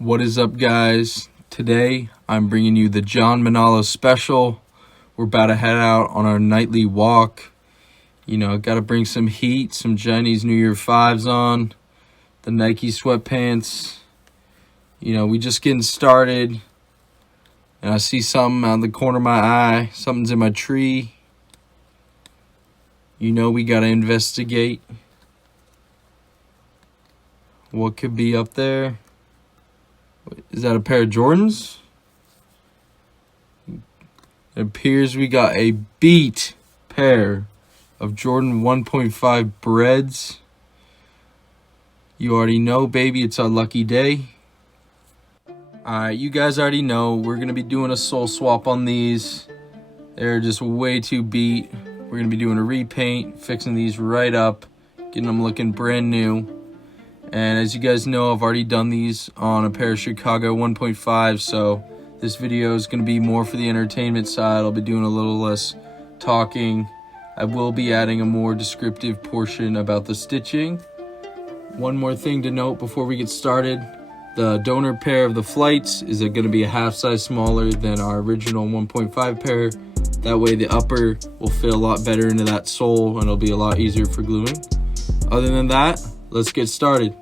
What is up, guys? Today I'm bringing you the John Manalo special. We're about to head out on our nightly walk. Got to bring some heat, some Chinese New Year 5s on, the Nike sweatpants. We just getting started, and I see something out of the corner of my eye. Something's in my tree. We got to investigate what could be up there. Is that a pair of Jordans? It appears we got a beat pair of Jordan 1.5 Breds. You already know, baby, it's our lucky day. Alright, you guys already know we're going to be doing a sole swap on these. They're just way too beat. We're going to be doing a repaint, fixing these right up, getting them looking brand new. And as you guys know, I've already done these on a pair of Chicago 1.5, so this video is going to be more for the entertainment side. I'll be doing a little less talking. I will be adding a more descriptive portion about the stitching. One more thing to note before we get started. The donor pair of the flights is going to be a half size smaller than our original 1.5 pair. That way the upper will fit a lot better into that sole and it'll be a lot easier for gluing. Other than that, let's get started.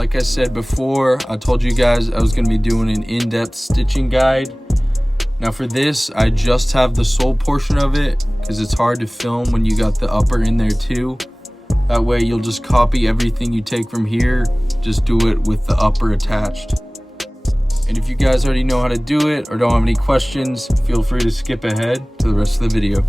Like I said before, I told you guys I was going to be doing an in-depth stitching guide. Now for this, I just have the sole portion of it because it's hard to film when you got the upper in there too. That way you'll just copy everything you take from here, just do it with the upper attached. And if you guys already know how to do it or don't have any questions, feel free to skip ahead to the rest of the video.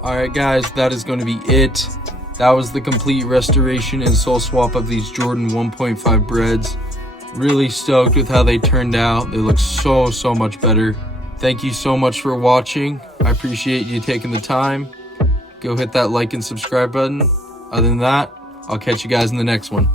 Alright guys, that is going to be it. That was the complete restoration and soul swap of these Jordan 1.5 Breds. Really stoked with how they turned out. They look so much better. Thank you so much for watching. I appreciate you taking the time. Go hit that like and subscribe button. Other than that, I'll catch you guys in the next one.